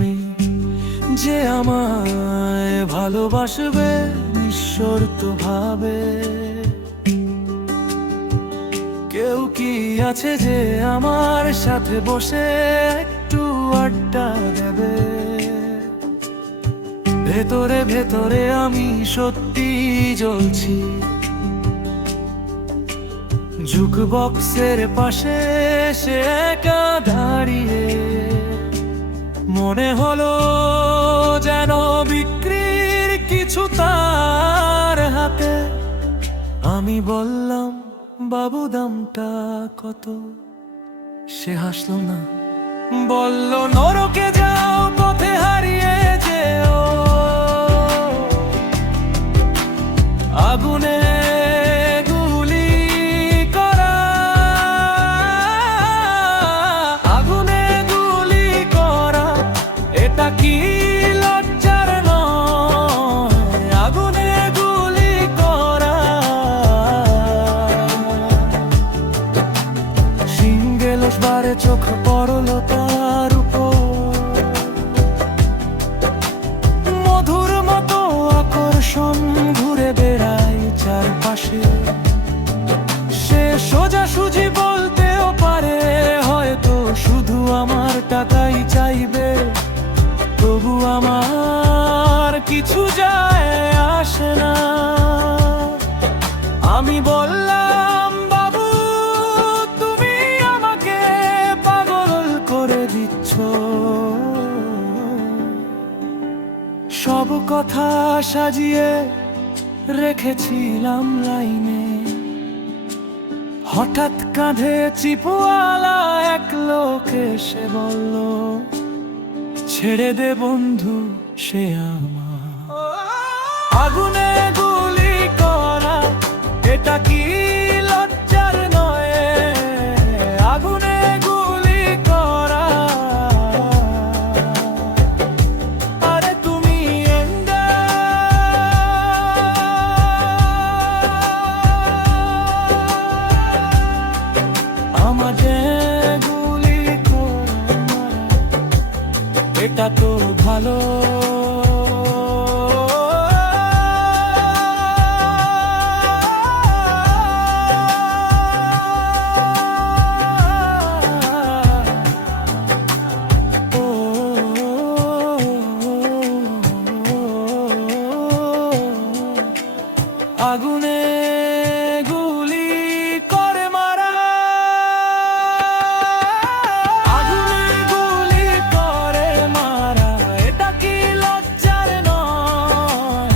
আমি যে আমায় ভালোবাসবে নিঃশর্ত ভাবে। কেউ কি আছে যে আমার সাথে বসে একটু আড্ডা দেবে? ভেতরে ভেতরে আমি সত্যি জ্বলছি, জুকবক্সের পাশে সে একা দাঁড়িয়ে। মনে হলো যেন বিক্রির কিছু তার হাতে। আমি বললাম, বাবু দামটা কত? সে হাসলো না, বলল, নরকে যাও, পথে হারিয়ে যেও। আগুনে গুলি করা, আগুনে গুলি করা, এটা কি লজ্জার নয়? আগুনে গুলি করা। সিঙ্গেল বারে চোখ পড়ল তার উপর, মধুর মতো আকর্ষণ ঘুরে বেড়ায় চারপাশে। সে সোজাসুজি বলতেও পারে হয়তো শুধু আমার টাকাই চাইবে, তবু আমার কিছু যায় আসে না। আমি বললাম, বাবু তুমি আমাকে পাগল করে দিচ্ছ। সব কথা সাজিয়ে রেখেছিলাম লাইনে, হঠাৎ কাঁধে চিপওয়ালা এক লোক এসে বলল, ছেড়ে দে বন্ধু, সে আমার। আগুনে গুলি করা, এটা কি লজ্জার নয়? আগুনে গুলি করা। আরে তুমি এন্ডা, আমাকে গুলি করা, এটা তো ভালো। আগুনে গুলি করে মারা, আগুনে গুলি করে মারা, এটা কি লজ্জার নয়?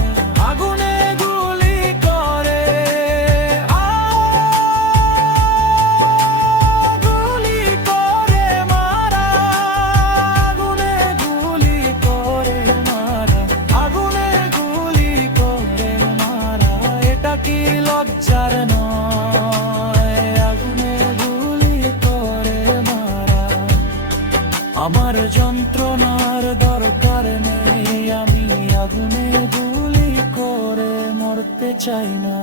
আগুনে গুলি করে, গুলি করে মারা, আগুনে গুলি করে মারা, আগুনে গুলি করে মারা, এটা কি লজ্জার নয়? আগুনে গুলি করে মারা। আমার যন্ত্রণার দরকার নেই, আমি আগুনে গুলি করে মরতে চাই না।